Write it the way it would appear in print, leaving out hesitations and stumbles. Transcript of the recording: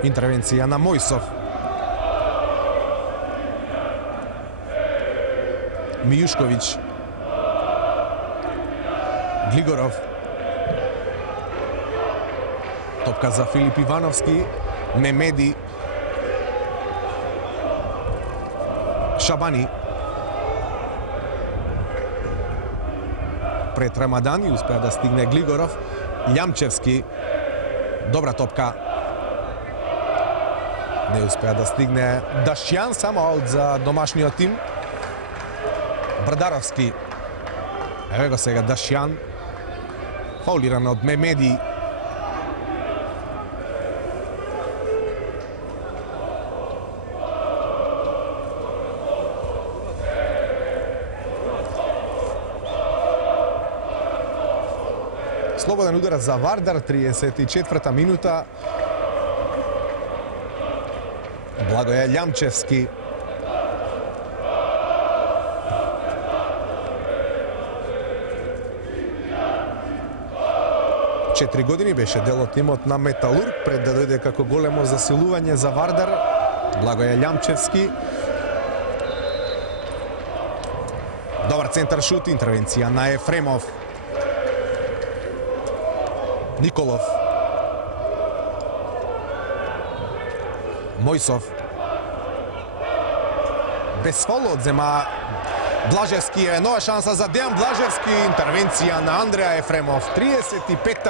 Интервенција на Мојсов. Мијушковиќ. Глигоров. Топка за Филип Ивановски. Мемеди. Шабани. Пред Рамадани успеа да стигне Глигоров. Љамчевски. Добра топка. Не успеа да стигне Дашјан, само аут за домашниот тим. Брдаровски. Еве го сега Дашјан. Фаулиран од Мемеди. Слободен удар за Вардар, 34-та минута. Благоје Љамчевски. Четири години беше дел од тимот на Металург пред да дојде како големо засилување за Вардар. Благоје Љамчевски. Добар центар шут, интервенција на Ефремов. Николов. Мојсов. Без фол одзема Блажевски. Нова шанса за Дејан Блажевски. Интервенција на Андреа Ефремов. 35-та